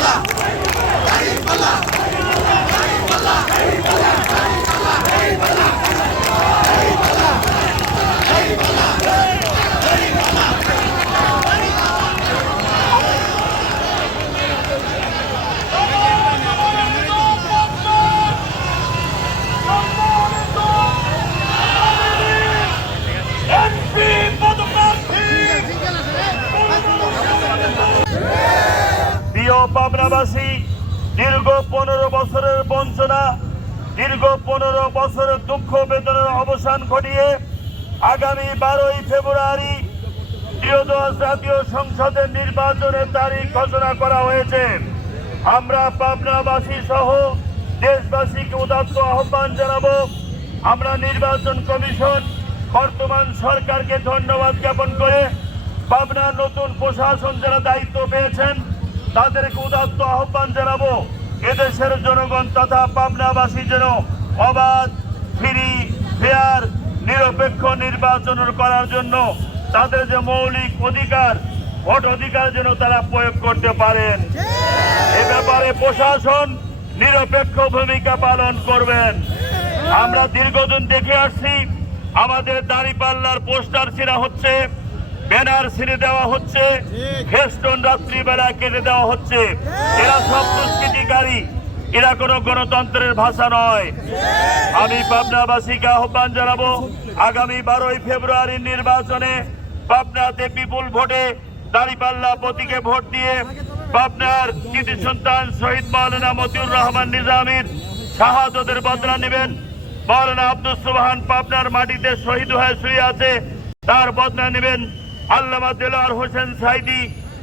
了。পাবনাবাসী, দীর্ঘ পনেরো বছরের বঞ্চনা, দীর্ঘ পনেরো বছরের দুঃখ বেদনার অবসান ঘটিয়ে আগামী বারোই ফেব্রুয়ারি ত্রিয়দশ জাতীয় সংসদের নির্বাচনের তারিখ ঘোষণা করা হয়েছে। আমরা পাবনাবাসী সহ দেশবাসীকে উদাত্ত আহ্বান জানাব। আমরা নির্বাচন কমিশন, বর্তমান সরকারকে ধন্যবাদ জ্ঞাপন করে পাবনার নতুন প্রশাসন যারা দায়িত্ব পেয়েছেন তাদেরকে উদাত্ত আহ্বান জানাব। এদেশের জনগণ তথা পাবনাবাসী যেন অবাধ, ফ্রি, ফেয়ার, নিরপেক্ষ নির্বাচন করার জন্য তাদের যে মৌলিক অধিকার, ভোট অধিকার যেন তারা প্রয়োগ করতে পারেন। এ ব্যাপারে প্রশাসন নিরপেক্ষ ভূমিকা পালন করবেন। আমরা দীর্ঘদিন দেখে আসছি, আমাদের দাঁড়িপাল্লার পোস্টার ছিঁড়া হচ্ছে। ব্যানার ছিঁড়ে দেওয়া হচ্ছে। ফেস্টন রাত্রিবেলা কেটে দেওয়া হচ্ছে। এরা সব দুষ্কৃতিকারী। এরা কোনো গণতন্ত্রের ভাষা নয়। আমি পাবনাবাসীকে আহ্বান জানাব আগামী বারোই ফেব্রুয়ারির নির্বাচনে পাবনাতে বিপুল ভোটে দাঁড়িপাল্লা প্রতীকে ভোট দিয়ে পাবনার কৃতি সন্তান শহীদ মাওলানা মতিউর রহমান নিজামীর শাহাদতের বদলা নেবেন। মাওলানা আব্দুল সুবহান পাবনার মাটিতে শহীদ হয়ে শুয়ে আছে তার বদলা নেবেন আল্লামা দেলার হোসেন সাইদি,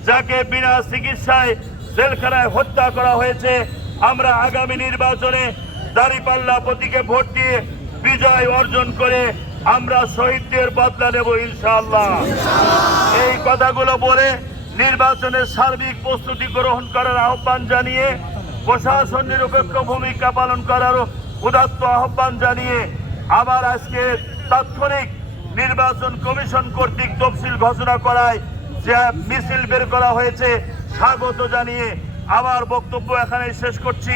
যাকে বিনা চিকিৎসায় জেলখানায় হত্যা করা হয়েছে, আমরা আগামী নির্বাচনে দাঁড়িপাল্লা প্রতীকে ভোট দিয়ে বিজয় অর্জন করে আমরা শহীদদের বদলা নেব ইনশাআল্লাহ। এই কথাগুলো বলে নির্বাচনের সার্বিক প্রস্তুতি গ্রহণ করার আহ্বান জানিয়ে, প্রশাসন নিরপেক্ষ ভূমিকা পালন করার উদাত্ত আহ্বান জানিয়ে আবার আজকে তাৎক্ষণিক নির্বাচন কমিশন কর্তৃক তফসিল ঘোষণা করায় যে মিছিল বের করা হয়েছে, স্বাগত জানিয়ে আমার বক্তব্য এখানে শেষ করছি।